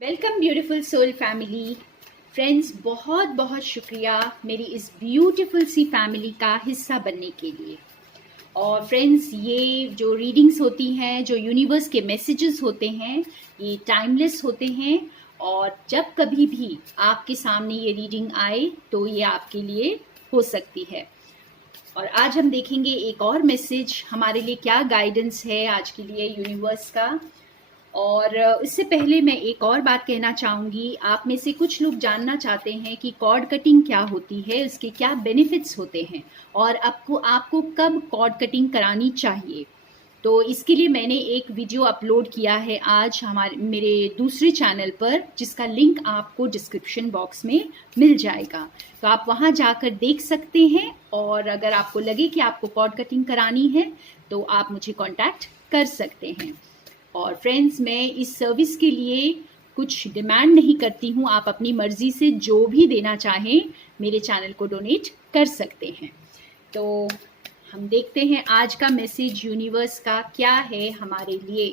Welcome beautiful soul family friends, बहुत बहुत शुक्रिया मेरी इस ब्यूटीफुल सी फैमिली का हिस्सा बनने के लिए। और फ्रेंड्स, ये जो रीडिंग्स होती हैं, जो यूनिवर्स के मैसेजेस होते हैं, ये टाइमलेस होते हैं। और जब कभी भी आपके सामने ये रीडिंग आए तो ये आपके लिए हो सकती है। और आज हम देखेंगे एक और मैसेज, हमारे लिए क्या गाइडेंस है आज के लिए यूनिवर्स का। और इससे पहले मैं एक और बात कहना चाहूँगी। आप में से कुछ लोग जानना चाहते हैं कि कॉर्ड कटिंग क्या होती है, उसके क्या बेनिफिट्स होते हैं और आपको कब कॉर्ड कटिंग करानी चाहिए। तो इसके लिए मैंने एक वीडियो अपलोड किया है आज मेरे दूसरे चैनल पर, जिसका लिंक आपको डिस्क्रिप्शन बॉक्स में मिल जाएगा। तो आप वहां जाकर देख सकते हैं। और अगर आपको लगे कि आपको कॉर्ड कटिंग करानी है तो आप मुझे कांटेक्ट कर सकते हैं। और फ्रेंड्स, मैं इस सर्विस के लिए कुछ डिमांड नहीं करती हूँ। आप अपनी मर्जी से जो भी देना चाहें मेरे चैनल को डोनेट कर सकते हैं। तो हम देखते हैं आज का मैसेज यूनिवर्स का क्या है हमारे लिए।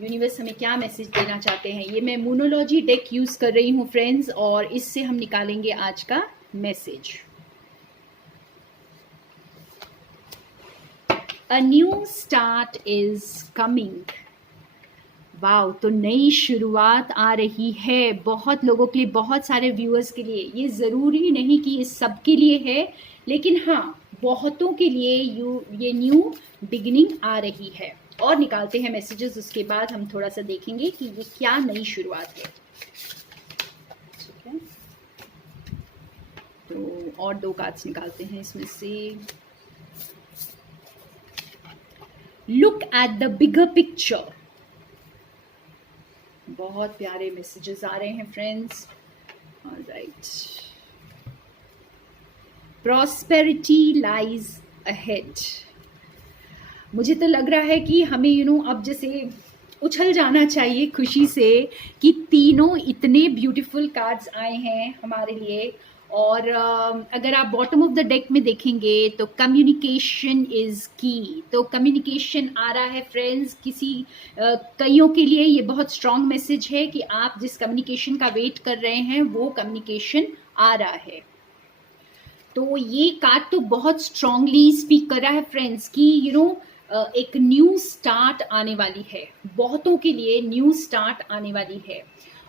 यूनिवर्स हमें क्या मैसेज देना चाहते हैं। ये मैं मूनोलॉजी डेक यूज़ कर रही हूँ फ्रेंड्स, और इससे हम निकालेंगे आज का message. A new start is coming. Wow, तो नई शुरुआत आ रही है बहुत लोगों के लिए, बहुत सारे व्यूअर्स के लिए। ये ज़रूरी नहीं कि इस सब के लिए है, लेकिन हाँ, बहुतों के लिए ये न्यू बिगिनिंग आ रही है। और निकालते हैं मैसेजेस, उसके बाद हम थोड़ा सा देखेंगे कि ये क्या नई शुरुआत है। ठीक है, तो और दो कार्ड्स निकालते हैं इसमें से। Look at the bigger picture. बहुत प्यारे मैसेजेस आ रहे हैं friends. Alright, prosperity lies ahead. मुझे तो लग रहा है कि हमें अब जैसे उछल जाना चाहिए खुशी से कि तीनों इतने ब्यूटीफुल कार्ड्स आए हैं हमारे लिए। और अगर आप बॉटम ऑफ द डेक में देखेंगे तो कम्युनिकेशन इज़ की। तो कम्युनिकेशन आ रहा है फ्रेंड्स। कईयों के लिए ये बहुत स्ट्रॉन्ग मैसेज है कि आप जिस कम्युनिकेशन का वेट कर रहे हैं वो कम्युनिकेशन आ रहा है। तो ये कार्ड तो बहुत स्ट्रांगली स्पीक कर रहा है फ्रेंड्स कि एक न्यू स्टार्ट आने वाली है। बहुतों के लिए न्यू स्टार्ट आने वाली है।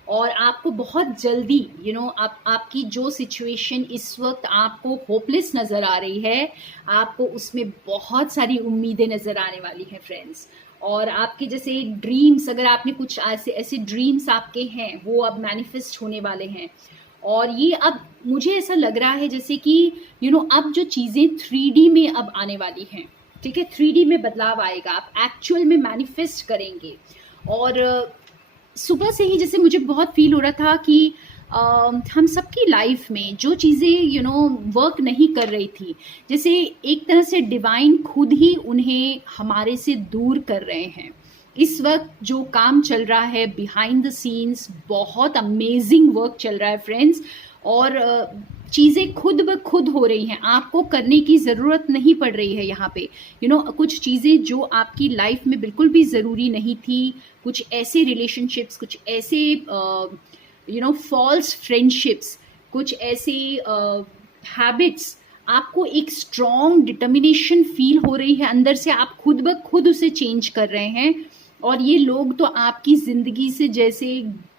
और आपको बहुत जल्दी आपकी जो सिचुएशन इस वक्त आपको होपलेस नज़र आ रही है, आपको उसमें बहुत सारी उम्मीदें नज़र आने वाली हैं फ्रेंड्स। और आपके जैसे ड्रीम्स, अगर आपने कुछ ऐसे ड्रीम्स आपके हैं, वो अब मैनिफेस्ट होने वाले हैं। और ये अब मुझे ऐसा लग रहा है जैसे कि अब जो चीज़ें 3D में अब आने वाली हैं। ठीक है, 3D में बदलाव आएगा, आप एक्चुअल में मैनिफेस्ट करेंगे। और सुबह से ही जैसे मुझे बहुत फील हो रहा था कि हम सबकी लाइफ में जो चीज़ें वर्क नहीं कर रही थी, जैसे एक तरह से डिवाइन खुद ही उन्हें हमारे से दूर कर रहे हैं। इस वक्त जो काम चल रहा है बिहाइंड द सीन्स, बहुत अमेजिंग वर्क चल रहा है फ्रेंड्स। और चीज़ें खुद ब खुद हो रही हैं, आपको करने की ज़रूरत नहीं पड़ रही है यहाँ पे। कुछ चीज़ें जो आपकी लाइफ में बिल्कुल भी ज़रूरी नहीं थी, कुछ ऐसे रिलेशनशिप्स, कुछ ऐसे फॉल्स फ्रेंडशिप्स, कुछ ऐसे हैबिट्स, आपको एक स्ट्रॉन्ग डिटर्मिनेशन फील हो रही है अंदर से। आप खुद ब खुद उसे चेंज कर रहे हैं। और ये लोग तो आपकी ज़िंदगी से जैसे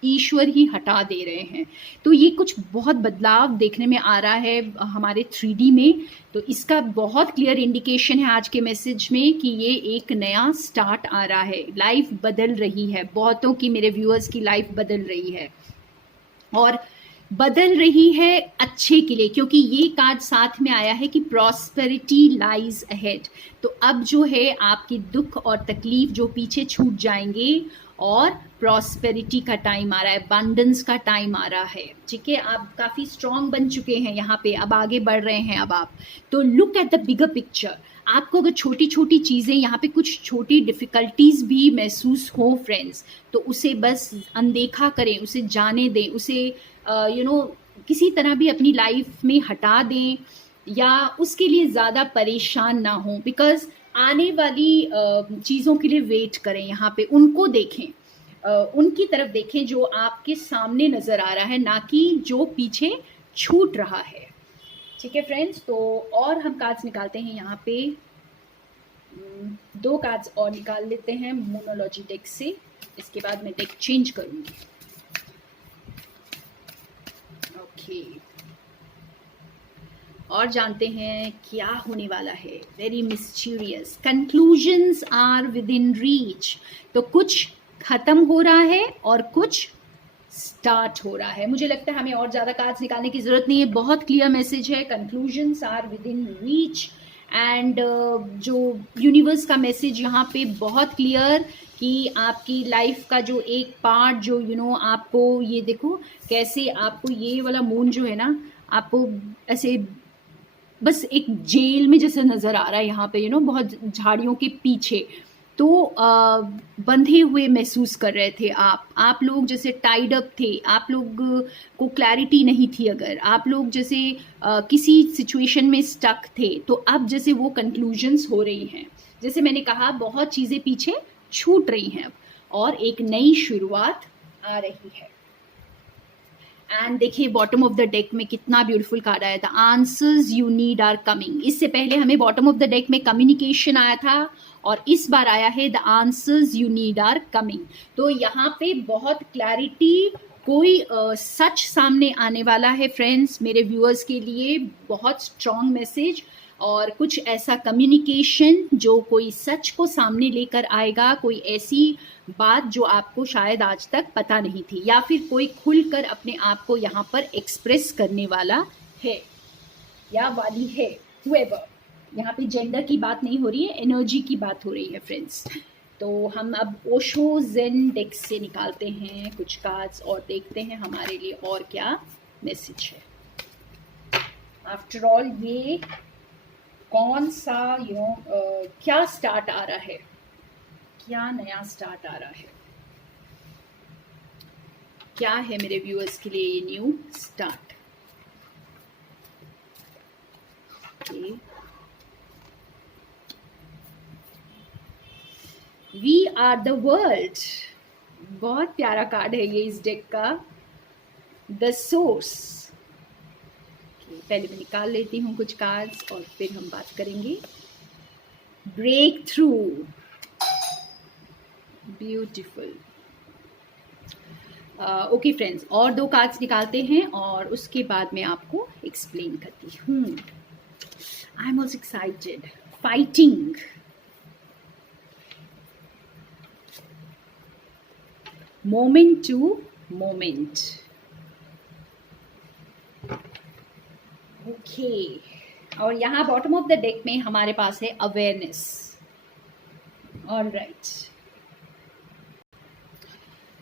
ईश्वर ही हटा दे रहे हैं। तो ये कुछ बहुत बदलाव देखने में आ रहा है हमारे 3D में। तो इसका बहुत क्लियर इंडिकेशन है आज के मैसेज में कि ये एक नया स्टार्ट आ रहा है। लाइफ बदल रही है, बहुतों की, मेरे व्यूअर्स की लाइफ बदल रही है। और बदल रही है अच्छे के लिए, क्योंकि ये कार्ड साथ में आया है कि प्रॉस्पेरिटी लाइज अहेड। तो अब जो है आपकी दुख और तकलीफ जो पीछे छूट जाएंगे और प्रॉस्पेरिटी का टाइम आ रहा है, अबंडेंस का टाइम आ रहा है। ठीक है, आप काफ़ी स्ट्रॉन्ग बन चुके हैं यहाँ पे, अब आगे बढ़ रहे हैं अब आप। तो look at the bigger picture. आपको अगर छोटी छोटी चीज़ें, यहाँ पे कुछ छोटी डिफ़िकल्टीज भी महसूस हो फ्रेंड्स, तो उसे बस अनदेखा करें, उसे जाने दें, उसे किसी तरह भी अपनी लाइफ में हटा दें, या उसके लिए ज़्यादा परेशान ना हो। बिकॉज आने वाली चीज़ों के लिए वेट करें, यहाँ पे उनको देखें। उनकी तरफ देखें जो आपके सामने नज़र आ रहा है, ना कि जो पीछे छूट रहा है। ठीक है फ्रेंड्स, तो और हम कार्ड्स निकालते हैं यहाँ पे। 2 कार्ड्स और निकाल लेते हैं मोनोलॉजी डेक से, इसके बाद मैं डेक चेंज करूँगी। ओके, और जानते हैं क्या होने वाला है। Very mysterious, conclusions are within reach. तो कुछ खत्म हो रहा है और कुछ स्टार्ट हो रहा है। मुझे लगता है हमें और ज़्यादा कार्ड्स निकालने की ज़रूरत नहीं है, बहुत क्लियर मैसेज है। Conclusions are within reach and जो यूनिवर्स का मैसेज यहाँ पे बहुत क्लियर कि आपकी लाइफ का जो एक पार्ट जो आपको ये देखो कैसे आपको ये वाला मून जो है ना, आपको ऐसे बस एक जेल में जैसे नज़र आ रहा है यहाँ पे बहुत झाड़ियों के पीछे। तो बंधे हुए महसूस कर रहे थे आप लोग जैसे टाइड अप थे, आप लोग को क्लैरिटी नहीं थी, अगर आप लोग जैसे किसी सिचुएशन में स्टक थे, तो अब जैसे वो कंक्लूजन्स हो रही हैं। जैसे मैंने कहा बहुत चीज़ें पीछे छूट रही हैं अब और एक नई शुरुआत आ रही है। एंड देखिए बॉटम ऑफ द डेक में कितना ब्यूटीफुल कार्ड आया था, answers you need are coming. इससे पहले हमें बॉटम ऑफ द डेक में कम्युनिकेशन आया था और इस बार आया है the answers you need are coming. तो यहाँ पे बहुत क्लैरिटी, कोई सच सामने आने वाला है फ्रेंड्स, मेरे व्यूअर्स के लिए बहुत स्ट्रॉन्ग मैसेज और कुछ ऐसा कम्युनिकेशन जो कोई सच को सामने लेकर आएगा, कोई ऐसी बात जो आपको शायद आज तक पता नहीं थी, या फिर कोई खुलकर अपने आप को यहाँ पर एक्सप्रेस करने वाला है या वाली है। whoever, यहाँ पे जेंडर की बात नहीं हो रही है, एनर्जी की बात हो रही है फ्रेंड्स। तो हम अब ओशो जेन डेक से निकालते हैं कुछ कार्ड्स और देखते हैं हमारे लिए और क्या मैसेज है। आफ्टर ऑल ये कौन सा क्या स्टार्ट आ रहा है, क्या नया स्टार्ट आ रहा है, क्या है मेरे व्यूअर्स के लिए ये new start. Okay, we are the world, बहुत प्यारा कार्ड है ये इस डेक का, द सोर्स। पहले मैं निकाल लेती हूँ कुछ कार्ड्स और फिर हम बात करेंगे। Breakthrough, beautiful. Okay friends, और 2 कार्ड्स निकालते हैं और उसके बाद मैं आपको एक्सप्लेन करती हूँ। I am also excited, fighting, moment to moment. Okay, और यहाँ बॉटम ऑफ द डेक में हमारे पास है अवेयरनेस। ऑलराइट,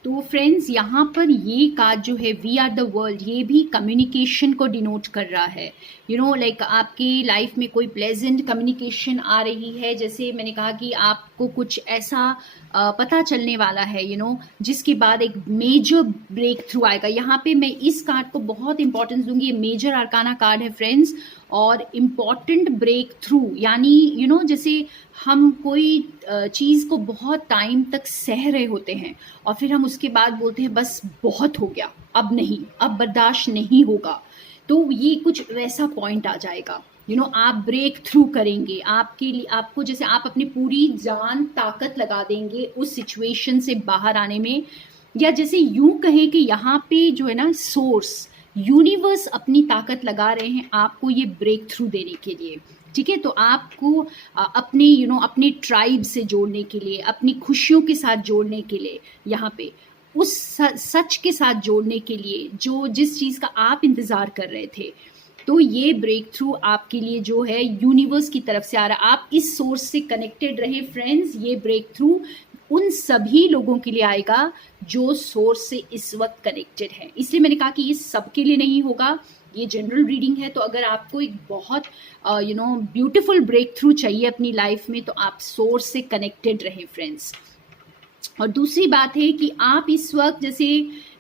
तो फ्रेंड्स यहाँ पर ये कार्ड जो है वी आर द वर्ल्ड, ये भी कम्युनिकेशन को डिनोट कर रहा है। लाइक आपकी लाइफ में कोई प्लेजेंट कम्युनिकेशन आ रही है, जैसे मैंने कहा कि आपको कुछ ऐसा पता चलने वाला है जिसके बाद एक मेजर ब्रेक थ्रू आएगा। यहाँ पे मैं इस कार्ड को बहुत इंपॉर्टेंस दूंगी, ये मेजर आर्काना कार्ड है फ्रेंड्स, और इम्पॉर्टेंट ब्रेक थ्रू, यानी जैसे हम कोई चीज़ को बहुत टाइम तक सह रहे होते हैं और फिर हम उसके बाद बोलते हैं बस बहुत हो गया, अब नहीं, अब बर्दाश्त नहीं होगा। तो ये कुछ वैसा पॉइंट आ जाएगा, आप ब्रेक थ्रू करेंगे, आपके लिए आपको जैसे आप अपनी पूरी जान ताकत लगा देंगे उस सिचुएशन से बाहर आने में, या जैसे यूं कहें कि यहाँ पे जो है ना सोर्स, यूनिवर्स अपनी ताकत लगा रहे हैं आपको ये ब्रेक थ्रू देने के लिए। ठीक है, तो आपको अपने अपने ट्राइब से जोड़ने के लिए, अपनी खुशियों के साथ जोड़ने के लिए, यहाँ पे उस सच के साथ जोड़ने के लिए जो जिस चीज़ का आप इंतज़ार कर रहे थे। तो ये ब्रेक थ्रू आपके लिए जो है यूनिवर्स की तरफ से आ रहा है। आप इस सोर्स से कनेक्टेड रहे फ्रेंड्स, ये ब्रेक थ्रू उन सभी लोगों के लिए आएगा जो सोर्स से इस वक्त कनेक्टेड है। इसलिए मैंने कहा कि ये सबके लिए नहीं होगा, ये जनरल रीडिंग है। तो अगर आपको एक बहुत ब्यूटीफुल ब्रेक थ्रू चाहिए अपनी लाइफ में, तो आप सोर्स से कनेक्टेड रहें फ्रेंड्स। और दूसरी बात है कि आप इस वक्त जैसे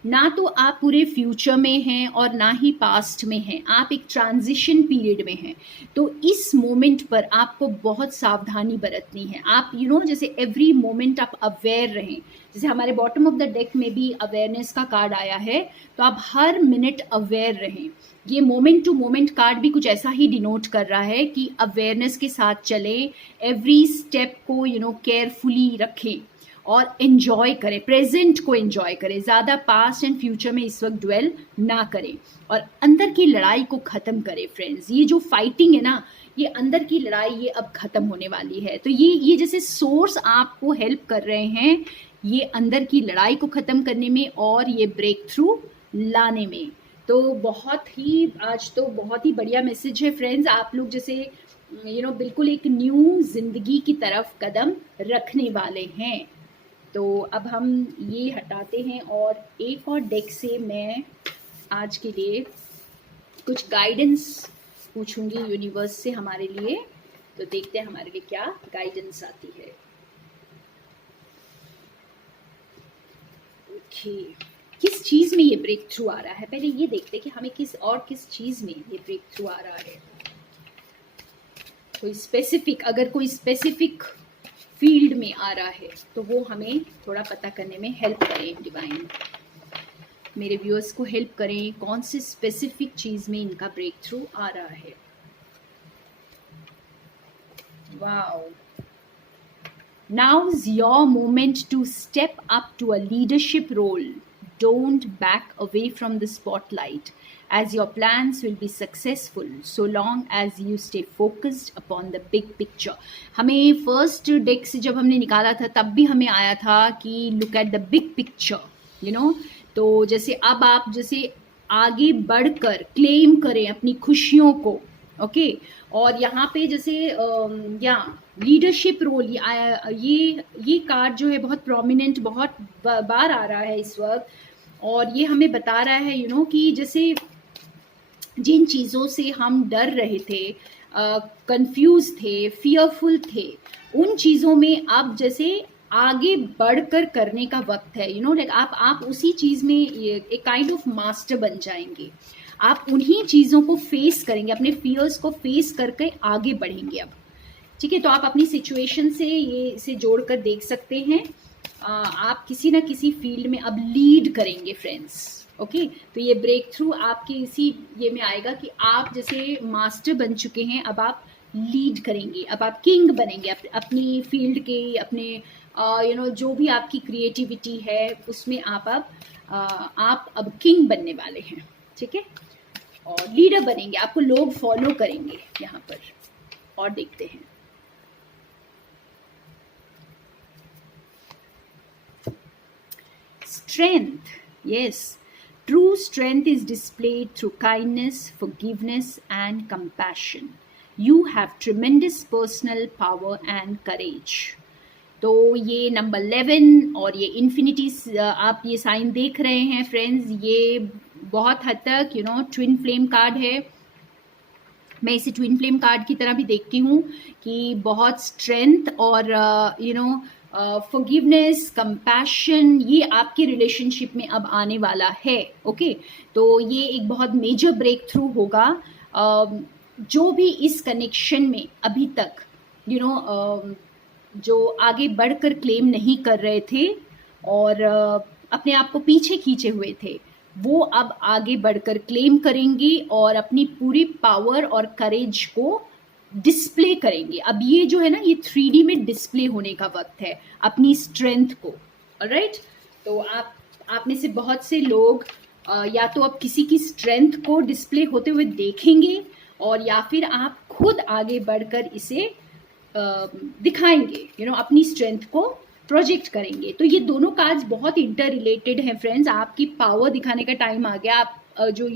ना तो आप पूरे फ्यूचर में हैं और ना ही पास्ट में हैं, आप एक ट्रांजिशन पीरियड में हैं। तो इस मोमेंट पर आपको बहुत सावधानी बरतनी है। आप जैसे एवरी मोमेंट आप अवेयर रहें। जैसे हमारे बॉटम ऑफ द डेक में भी अवेयरनेस का कार्ड आया है, तो आप हर मिनट अवेयर रहें। ये मोमेंट टू मोमेंट कार्ड भी कुछ ऐसा ही डिनोट कर रहा है कि अवेयरनेस के साथ चलें, एवरी स्टेप को केयरफुली रखें और एन्जॉय करें, प्रेजेंट को एन्जॉय करें, ज़्यादा पास्ट एंड फ्यूचर में इस वक्त ड्वेल ना करें और अंदर की लड़ाई को ख़त्म करें। फ्रेंड्स, ये जो फाइटिंग है ना, ये अंदर की लड़ाई ये अब ख़त्म होने वाली है। तो ये जैसे सोर्स आपको हेल्प कर रहे हैं ये अंदर की लड़ाई को ख़त्म करने में और ये ब्रेक थ्रू लाने में। तो आज तो बहुत ही बढ़िया मैसेज है फ्रेंड्स। आप लोग जैसे बिल्कुल एक न्यू जिंदगी की तरफ कदम रखने वाले हैं। तो अब हम ये हटाते हैं और एक और डेक से मैं आज के लिए कुछ गाइडेंस पूछूंगी यूनिवर्स से हमारे लिए। तो देखते हैं हमारे लिए क्या गाइडेंस आती है। ओके, किस चीज़ में ये ब्रेक थ्रू आ रहा है, पहले ये देखते हैं कि हमें किस चीज़ में ये ब्रेक थ्रू आ रहा है। अगर कोई स्पेसिफिक फील्ड में आ रहा है तो वो हमें थोड़ा पता करने में हेल्प करें। डिवाइन मेरे व्यूअर्स को हेल्प करें, कौन सी स्पेसिफिक चीज़ में इनका ब्रेक थ्रू आ रहा है। Wow, now's your moment to step up to a leadership role. Don't back away from the spotlight, as your plans will be successful so long as you stay focused upon the big picture. हमें first deck से जब हमने निकाला था तब भी हमें आया था कि look at the big picture, तो जैसे अब आप जैसे आगे बढ़कर क्लेम करें अपनी खुशियों को। ओके, और यहाँ पे जैसे लीडरशिप रोल ये कार्ड जो है बहुत प्रोमिनेंट बहुत बार आ रहा है इस वक्त, और ये हमें बता रहा है कि जैसे जिन चीज़ों से हम डर रहे थे, कंफ्यूज थे, फियरफुल थे, उन चीज़ों में अब जैसे आगे बढ़कर करने का वक्त है। लाइक आप उसी चीज़ में एक काइंड ऑफ मास्टर बन जाएंगे। आप उन्हीं चीज़ों को फेस करेंगे, अपने फियर्स को फेस करके आगे बढ़ेंगे अब। ठीक है, तो आप अपनी सिचुएशन से इसे जोड़कर देख सकते हैं। आप किसी ना किसी फील्ड में अब लीड करेंगे फ्रेंड्स। ओके, तो ये ब्रेक थ्रू आपके इसी ये में आएगा कि आप जैसे मास्टर बन चुके हैं, अब आप लीड करेंगे, अब आप किंग बनेंगे अपनी फील्ड के, अपने जो भी आपकी क्रिएटिविटी है उसमें आप अब किंग बनने वाले हैं। ठीक है, और लीडर बनेंगे, आपको लोग फॉलो करेंगे यहाँ पर। और देखते हैं strength. Yes, true strength is displayed through kindness, forgiveness and compassion. You have tremendous personal power and courage. तो ये नंबर 11 और ये इन्फिनिटी आप ये साइन देख रहे हैं फ्रेंड्स, ये बहुत हद तक ट्विन फ्लेम कार्ड है। मैं इसे ट्विन फ्लेम कार्ड की तरह भी देखती हूँ कि बहुत स्ट्रेंथ और फॉरगिवनेस, कंपैशन, ये आपके रिलेशनशिप में अब आने वाला है। ओके, तो ये एक बहुत मेजर ब्रेक थ्रू होगा। जो भी इस कनेक्शन में अभी तक जो आगे बढ़कर क्लेम नहीं कर रहे थे और अपने आप को पीछे खींचे हुए थे, वो अब आगे बढ़कर क्लेम करेंगे और अपनी पूरी पावर और करेज को डिस्प्ले करेंगे। अब ये जो है ना, ये 3D में डिस्प्ले होने का वक्त है अपनी स्ट्रेंथ को। ऑलराइट, तो आप में से बहुत से लोग या तो अब किसी की स्ट्रेंथ को डिस्प्ले होते हुए देखेंगे और या फिर आप खुद आगे बढ़कर इसे दिखाएंगे, अपनी स्ट्रेंथ को प्रोजेक्ट करेंगे। तो ये दोनों कार्ड्स बहुत इंटर रिलेटेड हैं फ्रेंड्स। आपकी पावर दिखाने का टाइम आ गया, आप जो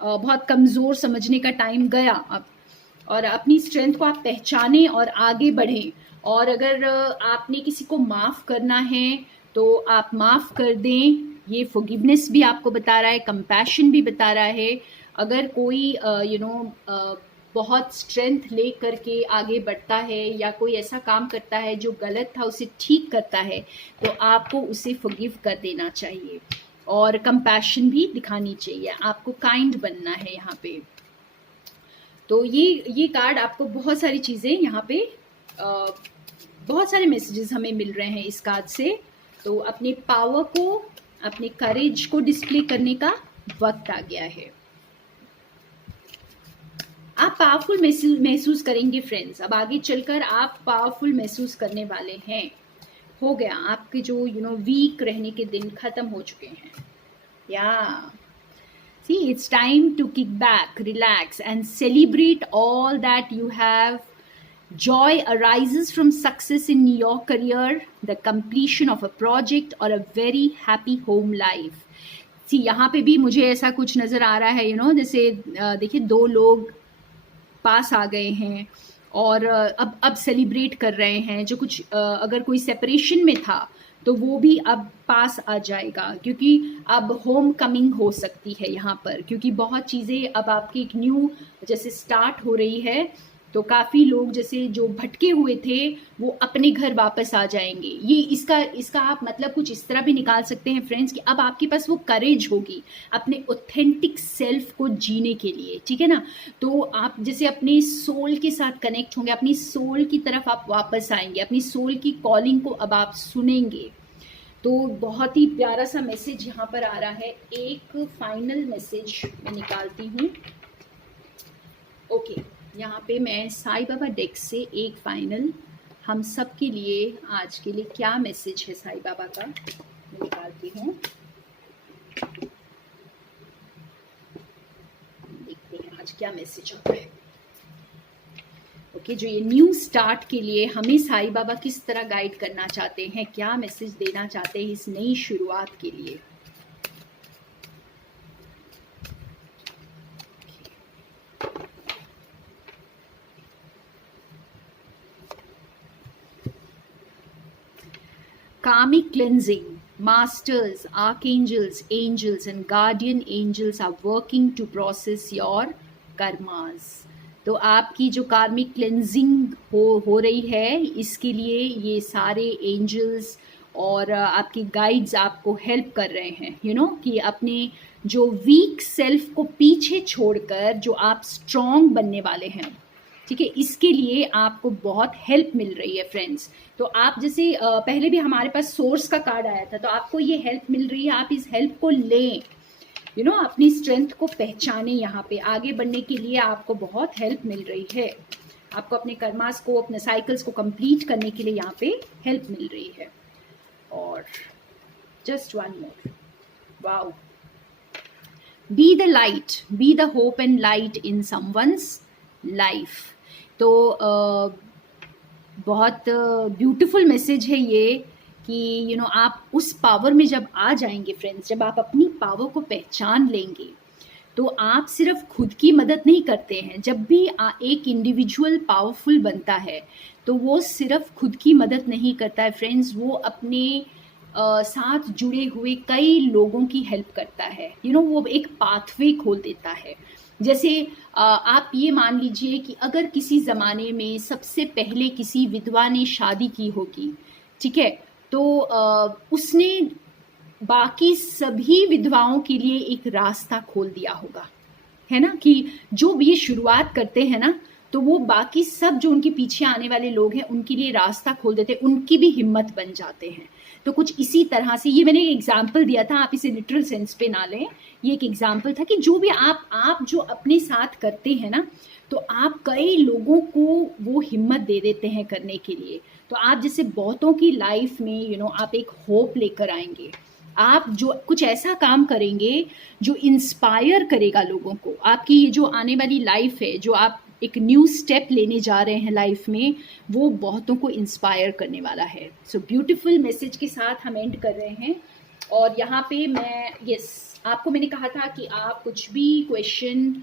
बहुत कमज़ोर समझने का टाइम गया अब, और अपनी स्ट्रेंथ को आप पहचानें और आगे बढ़ें। और अगर आपने किसी को माफ़ करना है तो आप माफ़ कर दें। ये फॉरगिवनेस भी आपको बता रहा है, कंपैशन भी बता रहा है। अगर कोई बहुत स्ट्रेंथ ले करके आगे बढ़ता है या कोई ऐसा काम करता है जो गलत था उसे ठीक करता है, तो आपको उसे फॉरगिव कर देना चाहिए। और कंपैशन भी दिखानी चाहिए, आपको काइंड बनना है यहाँ पे। तो ये कार्ड आपको बहुत सारी चीज़ें यहाँ पे बहुत सारे मैसेजेस हमें मिल रहे हैं इस कार्ड से। तो अपने पावर को, अपने करेज को डिस्प्ले करने का वक्त आ गया है। आप पावरफुल महसूस करेंगे फ्रेंड्स, अब आगे चलकर आप पावरफुल महसूस करने वाले हैं। हो गया आपके जो वीक रहने के दिन खत्म हो चुके हैं। See, it's time to kick back, relax, and celebrate all that you have. Joy arises from success in your career, the completion of a project, or a very happy home life. See, यहाँ पे भी मुझे ऐसा कुछ नज़र आ रहा है जैसे देखिए 2 लोग पास आ गए हैं और अब सेलिब्रेट कर रहे हैं। जो कुछ अगर कोई सेपरेशन में था तो वो भी अब पास आ जाएगा, क्योंकि अब होम कमिंग हो सकती है यहाँ पर, क्योंकि बहुत चीज़ें अब आपकी एक न्यू जैसे स्टार्ट हो रही है। तो काफ़ी लोग जैसे जो भटके हुए थे वो अपने घर वापस आ जाएंगे। ये इसका आप मतलब कुछ इस तरह भी निकाल सकते हैं फ्रेंड्स कि अब आपके पास वो करेज होगी अपने ऑथेंटिक सेल्फ को जीने के लिए, ठीक है ना। तो आप जैसे अपने सोल के साथ कनेक्ट होंगे, अपनी सोल की तरफ आप वापस आएंगे, अपनी सोल की कॉलिंग को अब आप सुनेंगे। तो बहुत ही प्यारा सा मैसेज यहाँ पर आ रहा है। एक फाइनल मैसेज मैं निकालती हूँ। ओके, यहाँ पे मैं साईं बाबा डेक से एक फाइनल हम सब के लिए आज के लिए क्या मैसेज है साईं बाबा का, मैं निकालती हूँ। देखते हैं आज क्या मैसेज आता है। ओके, जो ये न्यू स्टार्ट के लिए हमें साईं बाबा किस तरह गाइड करना चाहते हैं, क्या मैसेज देना चाहते हैं इस नई शुरुआत के लिए। Karmic cleansing, masters, archangels, angels and guardian angels are working to process your karmas. तो आपकी जो कार्मिक क्लेंजिंग हो रही है, इसके लिए ये सारे एंजल्स और आपके गाइड्स आपको हेल्प कर रहे हैं कि अपने जो वीक सेल्फ को पीछे छोड़कर जो आप स्ट्रॉन्ग बनने वाले हैं, ठीक है, इसके लिए आपको बहुत हेल्प मिल रही है फ्रेंड्स। तो आप जैसे पहले भी हमारे पास सोर्स का कार्ड आया था, तो आपको ये हेल्प मिल रही है, आप इस हेल्प को लें, अपनी स्ट्रेंथ को पहचाने। यहाँ पे आगे बढ़ने के लिए आपको बहुत हेल्प मिल रही है, आपको अपने कर्मास को, अपने साइकिल्स को कंप्लीट करने के लिए यहाँ पे हेल्प मिल रही है। और just one more, wow, be the light, be the hope and light in someone's life. तो बहुत ब्यूटीफुल मैसेज है ये कि आप उस पावर में जब आ जाएंगे फ्रेंड्स, जब आप अपनी पावर को पहचान लेंगे, तो आप सिर्फ खुद की मदद नहीं करते हैं। जब भी एक इंडिविजुअल पावरफुल बनता है तो वो सिर्फ खुद की मदद नहीं करता है फ्रेंड्स, वो अपने साथ जुड़े हुए कई लोगों की हेल्प करता है। वो एक पाथवे खोल देता है। जैसे आप ये मान लीजिए कि अगर किसी ज़माने में सबसे पहले किसी विधवा ने शादी की होगी, ठीक है, तो उसने बाकी सभी विधवाओं के लिए एक रास्ता खोल दिया होगा, है ना, कि जो ये शुरुआत करते हैं ना, तो वो बाकी सब जो उनके पीछे आने वाले लोग हैं उनके लिए रास्ता खोल देते हैं, उनकी भी हिम्मत बन जाते हैं। तो कुछ इसी तरह से, ये मैंने एक एग्जाम्पल दिया था, आप इसे लिटरल सेंस पे ना लें, ये एक एग्जाम्पल था कि जो भी आप जो अपने साथ करते हैं ना, तो आप कई लोगों को वो हिम्मत दे देते हैं करने के लिए। तो आप जैसे बहुतों की लाइफ में आप एक होप लेकर आएंगे, आप जो कुछ ऐसा काम करेंगे जो इंस्पायर करेगा लोगों को। आपकी ये जो आने वाली लाइफ है, जो आप एक न्यू स्टेप लेने जा रहे हैं लाइफ में, वो बहुतों को इंस्पायर करने वाला है। सो ब्यूटीफुल मैसेज के साथ हम एंड कर रहे हैं। और यहाँ पे मैं आपको मैंने कहा था कि आप कुछ भी क्वेश्चन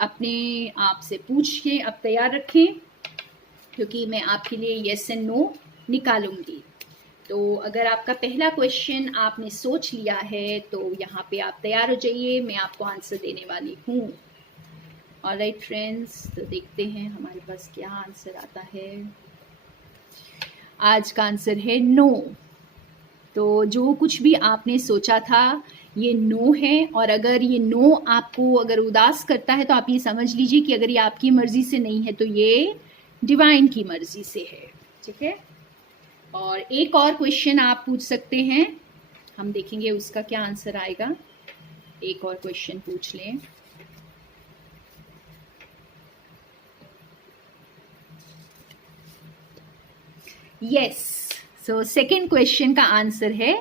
अपने आप से पूछ के अब तैयार रखें, क्योंकि मैं आपके लिए येस एंड नो निकालूंगी। तो अगर आपका पहला क्वेश्चन आपने सोच लिया है तो यहाँ पे आप तैयार हो जाइए, मैं आपको आंसर देने वाली हूँ। ऑलराइट फ्रेंड्स, तो देखते हैं हमारे पास क्या आंसर आता है। आज का आंसर है नो। तो जो कुछ भी आपने सोचा था ये नो है, और अगर ये नो आपको अगर उदास करता है तो आप ये समझ लीजिए कि अगर ये आपकी मर्जी से नहीं है तो ये डिवाइन की मर्जी से है। ठीक है, और एक और क्वेश्चन आप पूछ सकते हैं, हम देखेंगे उसका क्या आंसर आएगा। एक और क्वेश्चन पूछ लें। यस, सो सेकेंड क्वेश्चन का आंसर है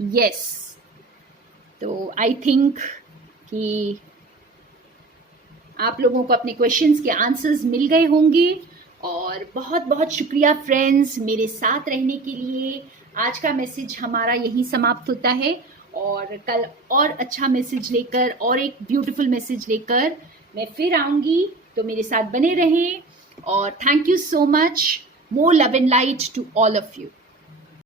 यस। तो आई थिंक कि आप लोगों को अपने क्वेश्चंस के आंसर्स मिल गए होंगे, और बहुत बहुत शुक्रिया फ्रेंड्स मेरे साथ रहने के लिए। आज का मैसेज हमारा यहीं समाप्त होता है, और कल और अच्छा मैसेज लेकर और एक ब्यूटीफुल मैसेज लेकर मैं फिर आऊँगी, तो मेरे साथ बने रहें। और thank you so much, more love and light to all of you.